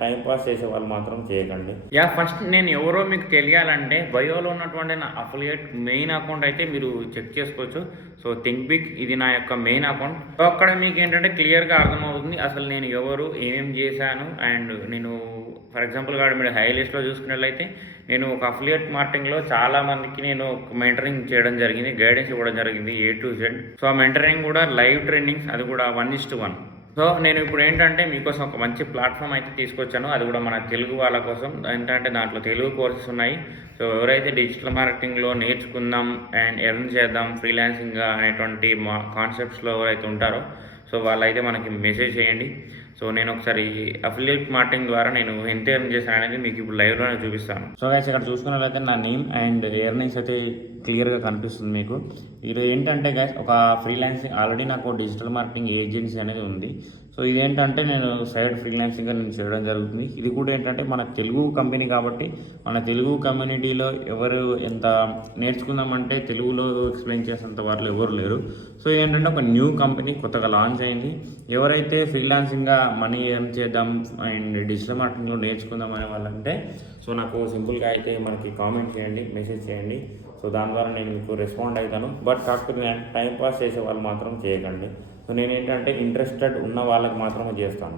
Time pass చేసే వాళ్ళు మాత్రం చేయకండి. ఫస్ట్ నేను ఎవరో మీకు తెలియాలంటే బయోలో ఉన్నటువంటి నా అఫిలియేట్ మెయిన్ అకౌంట్ అయితే మీరు చెక్ చేసుకోవచ్చు. సో థింక్ బిగ్ ఇది నా యొక్క మెయిన్ అకౌంట్. సో అక్కడ మీకు ఏంటంటే క్లియర్గా అర్థమవుతుంది అసలు నేను ఎవరు, ఏమేమి చేశాను. అండ్ నేను ఫర్ ఎగ్జాంపుల్గా మీరు హై లిస్ట్లో చూసుకున్నట్లయితే నేను ఒక అఫిలియేట్ మార్కెటింగ్లో చాలా మందికి నేను మెంటరింగ్ చేయడం జరిగింది, గైడెన్స్ ఇవ్వడం జరిగింది A to Z. సో ఆ మెంటరింగ్ కూడా లైవ్ ట్రైనింగ్స్, అది కూడా 1:1. సో నేను ఇప్పుడు ఏంటంటే మీకోసం ఒక మంచి ప్లాట్ఫామ్ అయితే తీసుకొచ్చాను, అది కూడా మన తెలుగు వాళ్ళ కోసం. ఏంటంటే దాంట్లో తెలుగు కోర్సెస్ ఉన్నాయి. సో ఎవరైతే డిజిటల్ మార్కెటింగ్లో నేర్చుకుందాం అండ్ ఎర్న్ చేద్దాం ఫ్రీలాన్సింగ్గా అనేటువంటి కాన్సెప్ట్స్లో ఎవరైతే ఉంటారో సో వాళ్ళైతే మనకి మెసేజ్ చేయండి. సో నేను ఒకసారి అఫిలియేట్ మార్కెటింగ్ ద్వారా నేను ఎంత ఎర్న్ చేశాను అనేది మీకు ఇప్పుడు లైవ్లోనే చూపిస్తాను. సో గైస్ ఇక్కడ చూసుకున్నట్లయితే నా నేమ్ అండ్ ఎర్నింగ్స్ అయితే క్లియర్గా కనిపిస్తుంది మీకు. ఇది ఏంటంటే గైస్ ఒక ఫ్రీలాన్సింగ్ ఆల్రెడీ నాకు డిజిటల్ మార్కెటింగ్ ఏజెన్సీ అనేది ఉంది. సో ఇదేంటంటే నేను సైడ్ ఫ్రీలాన్సింగ్గా నేను చేయడం జరుగుతుంది. ఇది కూడా ఏంటంటే మన తెలుగు కంపెనీ కాబట్టి మన తెలుగు కమ్యూనిటీలో ఎవరు ఎంత నేర్చుకుందామంటే తెలుగులో ఎక్స్ప్లెయిన్ చేసేంత వాళ్ళు ఎవరు లేరు. సో ఏంటంటే ఒక న్యూ కంపెనీ కొత్తగా లాంచ్ అయింది. ఎవరైతే ఫ్రీలాన్సింగ్గా మనీ ఎర్న్ చేద్దాం అండ్ డిజిటల్ మార్కెటింగ్లో నేర్చుకుందాం అనే వాళ్ళంటే సో నాకు సింపుల్గా అయితే మనకి కామెంట్ చేయండి, మెసేజ్ చేయండి. సో దాని ద్వారా నేను మీకు రెస్పాండ్ అవుతాను. బట్ కాకపోతే నేను టైం పాస్ చేసే వాళ్ళు మాత్రం చేయకండి. సో నేనేంటంటే ఇంట్రెస్టెడ్ ఉన్న వాళ్ళకి మాత్రమే చేస్తాను.